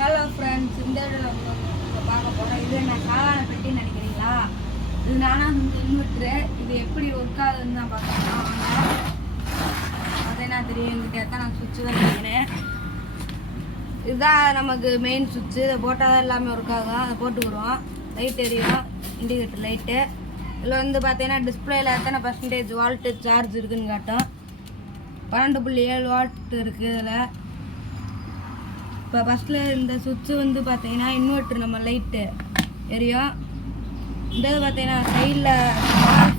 Hello friends, இந்த வீடியோவில் பார்க்க போகிறோம். இது நான் சாதாரண பெட்டின்னு நினைக்கிறீங்களா? இது நானும் இன்வெர்ட்ரு. இது எப்படி ஒர்க் ஆகுதுன்னு தான் பார்க்கலாம். அது என்ன தெரியும், எங்கிட்ட எத்தனை சுவிட்சு தான் நினைக்கிறேன். இதுதான் நமக்கு மெயின் சுவிட்சு. இதை போட்டால் தான் எல்லாமே ஒர்க் ஆகும். அதை போட்டுக்கிறோம். லைட் எரியும், இண்டிகேட்டர் லைட்டு. இதில் வந்து பார்த்தீங்கன்னா டிஸ்பிளேயில் எத்தனை பர்சன்டேஜ் வால்ட்டு சார்ஜ் இருக்குதுன்னு காட்டும். 12.7 வால்ட் இருக்குது இதில். இப்போ ஃபஸ்ட்டில் இந்த சுவிட்சு வந்து பார்த்தீங்கன்னா இன்வெர்ட்ரு நம்ம லைட்டு எரியும். இந்த பார்த்தீங்கன்னா சைடில்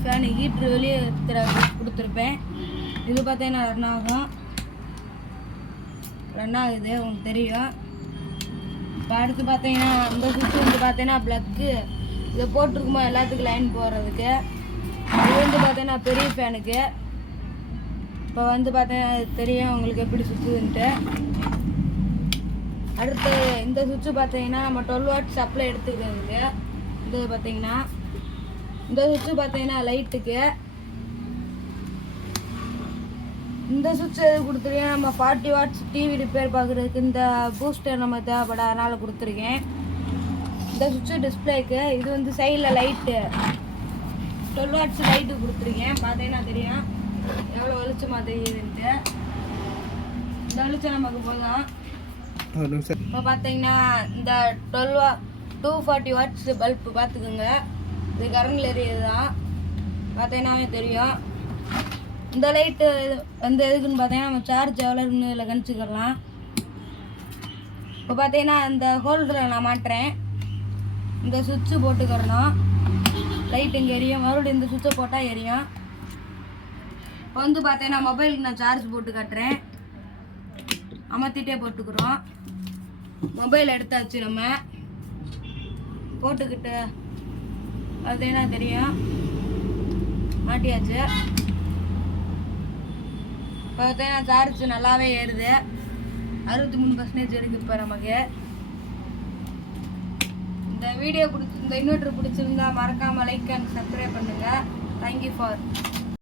ஃபேனு ஹீட்ரு வெளியே கொடுத்துருப்பேன். இது பார்த்தீங்கன்னா ரன் ஆகும். ரன் ஆகுது, உங்களுக்கு தெரியும். இப்போ அடுத்து பார்த்தீங்கன்னா இந்த சுவிட்சு வந்து பார்த்தீங்கன்னா ப்ளக்கு. இதை போட்டிருக்குமா எல்லாத்துக்கும் லைன் போடுறதுக்கு. இது வந்து பார்த்தீங்கன்னா பெரிய ஃபேனுக்கு. இப்போ வந்து பார்த்தீங்கன்னா தெரியும் உங்களுக்கு எப்படி சுற்றுதுன்ட்டு. அடுத்து இந்த சுவிட்சு பார்த்தீங்கன்னா நம்ம 12 வாட் சப்ளை எடுத்துக்கிறதுக்கு. இது பார்த்தீங்கன்னா இந்த சுவிட்சு பார்த்தீங்கன்னா லைட்டுக்கு. இந்த சுவிட்சு எது கொடுத்துருக்கேன், நம்ம 40 வாட்ஸ் டிவி ரிப்பேர் பார்க்குறதுக்கு இந்த பூஸ்டர் நம்ம தேவைப்பட அதனால் கொடுத்துருக்கேன். இந்த சுவிட்சு டிஸ்பிளேக்கு. இது வந்து சைடில் லைட்டு 12 வாட்ஸ் லைட்டு கொடுத்துருக்கேன். பார்த்தீங்கன்னா தெரியும் எவ்வளோ வெளிச்சமாக தெரியுதுன்ட்டு. இந்த வெளிச்சம் நமக்கு போதும். இப்போ பார்த்தீங்கன்னா இந்த 240 வாட்ஸ் பல்பு பார்த்துக்குங்க. இது கரண்டில் எரியது தான். பார்த்தீங்கன்னாவே தெரியும். இந்த லைட்டு வந்து எதுக்குன்னு பார்த்தீங்கன்னா நம்ம சார்ஜ் எவ்வளோ இருக்குன்னு இதில் கணிச்சிக்கலாம். இப்போ பார்த்தீங்கன்னா இந்த ஹோல்டரை நான் மாட்டுறேன். இந்த சுவிட்சு போட்டுக்கிறணும். லைட் இங்கே எரியும். மறுபடியும் இந்த சுவிட்சை போட்டால் எரியும். இப்போ வந்து பார்த்தீங்கன்னா மொபைலுக்கு நான் சார்ஜ் போட்டு காட்டுறேன். அமர்த்திட்டே போட்டுக்கிறோம். மொபைல் எடுத்தாச்சு, நம்ம போட்டுக்கிட்டு பார்த்தீங்கன்னா தெரியும் மாட்டியாச்சு. இப்போ பார்த்தீங்கன்னா சார்ஜ் நல்லாவே ஏறுது. 63% இருக்குது இப்போ நமக்கு. இந்த வீடியோ இந்த இன்வெர்டர் பிடிச்சிருந்தா மறக்காமல் லைக் அண்ட் சப்ஸ்கிரைப் பண்ணுங்கள். Thank you for